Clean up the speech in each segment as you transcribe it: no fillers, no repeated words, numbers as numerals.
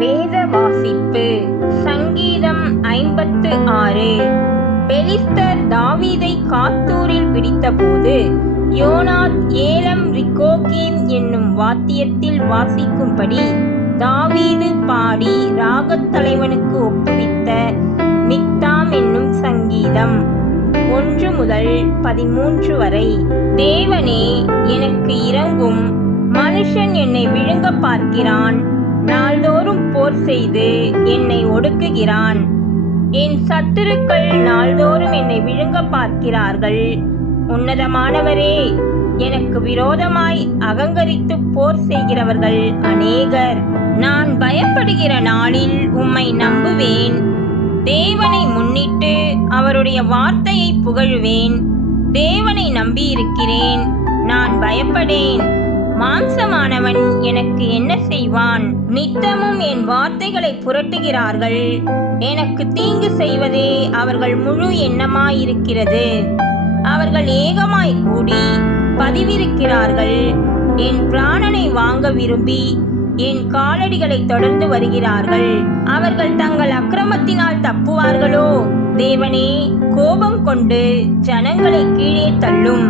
வேத வாசிப்பு. சங்கீதம் 56. பெலிஸ்தர் தாவீதை காத்தூரில் பிடித்தபோது யோனாத் ஏலம் ரிகோகீம் என்னும் வாத்தியத்தில் வாசிக்கும்படி தாவீது பாடி ராகத் தலைவனுக்கு ஒப்புவித்த மிக்தாம் என்னும் சங்கீதம். 1 முதல் 13 வரை. தேவனே, எனக்கு இரங்கும். மனுஷன் என்னை விழுங்க பார்க்கிறான். நாள்தோறும் போர் செய்து என்னை ஒடுக்குகிறான். என் சத்துருக்கள் நாள்தோறும் என்னை விழுங்க பார்க்கிறார்கள். உன்னதமானவரே, எனக்கு விரோதமாய் அகங்கரித்து போர் செய்கிறவர்கள் அநேகர். நான் பயப்படுகிற நாளில் உம்மை நம்புவேன். தேவனை முன்னிட்டு அவருடைய வார்த்தையை புகழுவேன். தேவனை நம்பியிருக்கிறேன், நான் பயப்படேன். மாம்சமானவன் எனக்கு என்ன செய்வான்? நித்தமும் என் வார்த்தைகளை புரட்டுகிறார்கள். எனக்கு தீங்கு செய்வதே அவர்கள் முழு எண்ணமாயிருக்கிறது. அவர்கள் ஏகமாய் கூடி பதிவிருக்கிறார்கள். என் பிராணனை வாங்க விரும்பி என் காலடிகளை தொடர்ந்து வருகிறார்கள். அவர்கள் தங்கள் அக்கிரமத்தினால் தப்புவார்களோ? தேவனே, கோபம் கொண்டு ஜனங்களை கீழே தள்ளும்.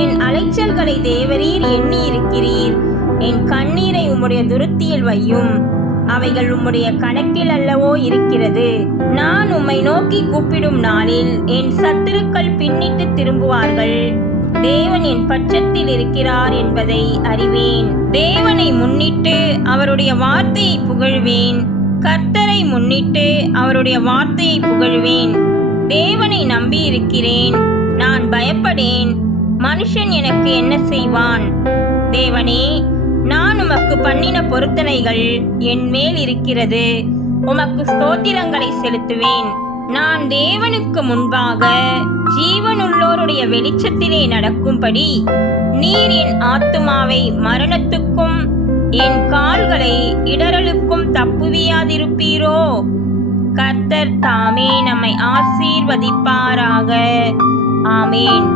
என் அலைச்சல்களை தேவரீர் எண்ணி இருக்கிறீர். என் கண்ணீரை உம்முடைய துருத்தியில் வையும். அவைகள் உம்முடைய கணக்கில் அல்லவோ இருக்கிறது. நான் உம்மை நோக்கி கூப்பிடும் நாளில் என் சத்துருக்கள் பின்னிட்டு திரும்புவார்கள். தேவன் என் பட்சத்தில் இருக்கிறார் என்பதை அறிவேன். தேவனை முன்னிட்டு அவருடைய வார்த்தையை புகழ்வேன். கர்த்தரை முன்னிட்டு அவருடைய வார்த்தையை புகழ்வேன். தேவனை நம்பியிருக்கிறேன், நான் பயப்படேன். மனுஷன் எனக்கு என்ன செய்வான்? தேவனே, நான் உமக்கு பண்ணின பொருத்தனைகள் என் மேல் இருக்கிறது. உமக்கு ஸ்தோத்திரங்களை செலுத்துவேன். நான் தேவனுக்கு முன்பாக ஜீவனுள்ளோருடைய வெளிச்சத்திலே நடக்கும்படி நீர் என் ஆத்துமாவை மரணத்துக்கும் என் கால்களை இடறலுக்கும் தப்புவியாதிருப்பீரோ? கர்த்தர் தாமே நம்மை ஆசீர்வதிப்பாராக. ஆமேன்.